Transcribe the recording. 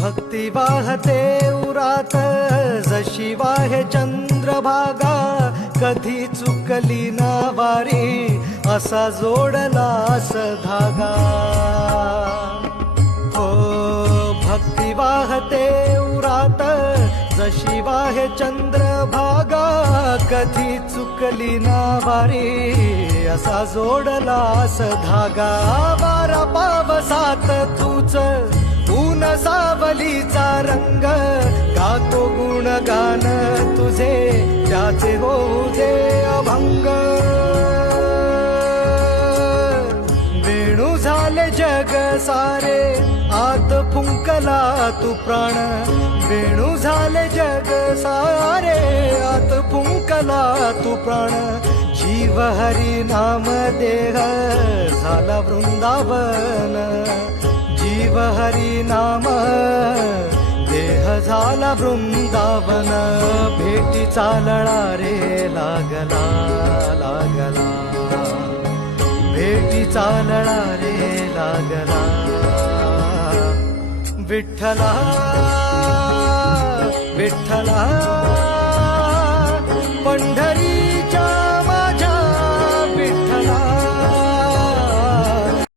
भक्ती वाहते उरात जशी वाहे चंद्रभागा, कधी चुकली ना वारी असा जोडलास धागा. हो भक्ती वाहते उरात जशी वाहे चंद्रभागा, कधी चुकली ना वारी असा जोडलास धागा. वारा पावसात तूच ऊन सावलीचा रंग, गातो गुणगान तुझे त्याचे होऊ दे अभंग. वेणू झाले जग सारे आत फुंकला तू प्राण, वेणू झाले जग सारे आत फुंकला तू प्राण. जीव हरी नाम देह झाला वृंदावन, जीव हरी नाम देह झाला वृंदावन. भेटीचा लळा रे लागला लागला, भेटीचा लळा रे लागला. विठ्ठला विठ्ठला